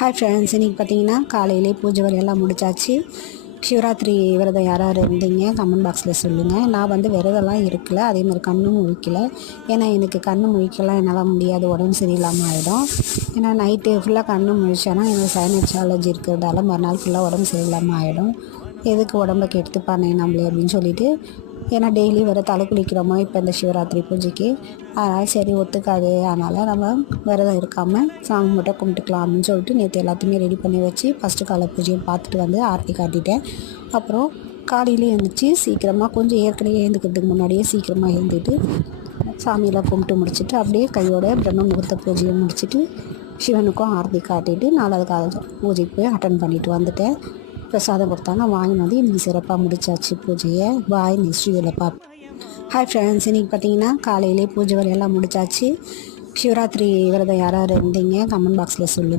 Hi friends, இன்றைக்கி பார்த்தீங்கன்னா காலையிலே பூஜை வேலையெல்லாம் முடிச்சாச்சு. சிவராத்திரி விரதம் யார் யார் இருந்தீங்க கமெண்ட் பாக்ஸில் சொல்லுங்கள். நான் வந்து விரதம்லாம் இருக்கல, அதே மாதிரி கண்ணும் முழிக்கல. ஏன்னா எனக்கு கண்ணு முழிக்கலாம் என்னால் முடியாது, உடம்பு சரியில்லாமல் ஆகிடும். ஏன்னா நைட்டு ஃபுல்லாக கண்ணு முழிச்சானா எனக்கு சைனஸ் அலர்ஜி இருக்கிறதால மறுநாள் ஃபுல்லாக உடம்பு சரியில்லாமல் ஆகிடும். எதுக்கு உடம்பை கெடுத்துப்பானே நம்மளே அப்படின்னு சொல்லிட்டு, ஏன்னா டெய்லி வேறு தலை குளிக்கிறோமா இப்போ இந்த சிவராத்திரி பூஜைக்கு, அதனால் சரி ஒத்துக்காது, அதனால் நம்ம விரதம் இருக்காமல் சாமி மட்டும் கும்பிட்டுக்கலாம் அப்படின்னு சொல்லிட்டு நேற்று எல்லாத்தையுமே ரெடி பண்ணி வச்சு ஃபஸ்ட்டு காலை பூஜையை பார்த்துட்டு வந்து ஆரத்தி காட்டிட்டேன். அப்புறம் காலையிலே எழுந்திரிச்சி சீக்கிரமாக கொஞ்சம் ஏற்கனவே எழுந்துக்கிறதுக்கு முன்னாடியே சீக்கிரமாக எழுந்துட்டு சாமியெல்லாம் கும்பிட்டு முடிச்சுட்டு அப்படியே கையோட பிரம்ம முகூர்த்த பூஜையை முடிச்சுட்டு சிவனுக்கும் ஆரத்தி காட்டிட்டு 4வது கால பூஜைக்கு போய் அட்டன் பண்ணிட்டு வந்துட்டேன். பிரசாதம் கொடுத்தாங்க, வாங்கி வந்து இன்றைக்கி சிறப்பாக முடிச்சாச்சு பூஜையை. பாய், நெக்ஸ்ட் வீடியோவில் பார்ப்போம். ஹாய் ஃப்ரெண்ட்ஸ், இன்றைக்கி பார்த்தீங்கன்னா காலையிலே பூஜை வேலையெல்லாம் முடிச்சாச்சு. சிவராத்திரி விரதம் யார் யார் இருந்தீங்க கமெண்ட் பாக்ஸில் சொல்லுங்கள்.